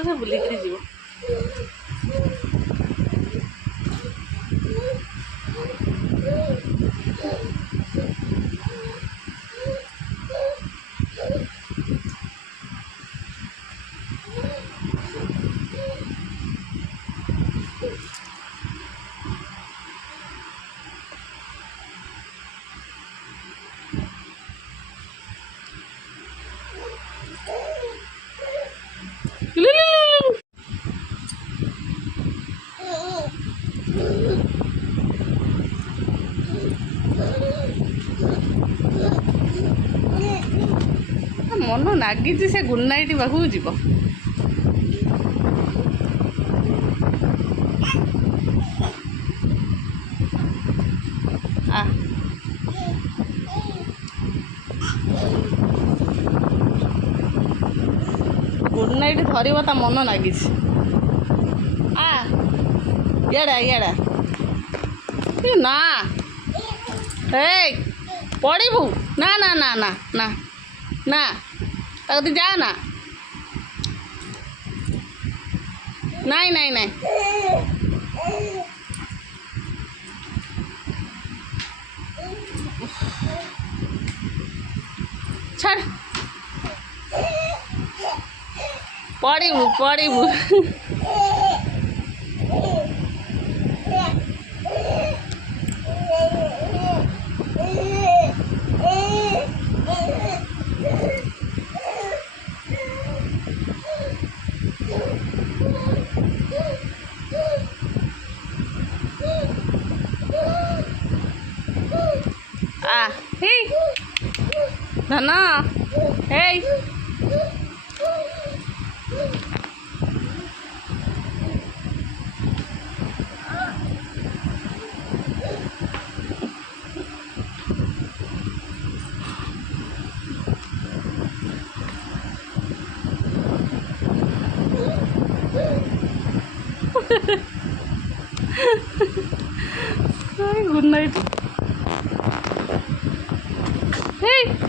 ବୋଧେ ବୁଲିକିରି ଯିବ। ମନ ନାଗିଛି ସେ ଗୁଡ୍ ନାଇଟ୍ ପାଖକୁ ଯିବ। ଗୁଡ୍ ନାଇଟ୍ ଧରିବ ତା ମନ ନାଗିଛି। ଇଆଡ଼ା ଇଆଡ଼ା ନା ଏଇ ପଡ଼ିବୁ ନା ନା ନା ନା ନା ନା ତା କତି ଯା ନା ନାଇଁ ନାଇଁ ନାଇଁ ଛାଡ଼ ପଡ଼ିବୁ ପଡ଼ିବୁ। হেই ধନ হেই গুড নাইট। Hey!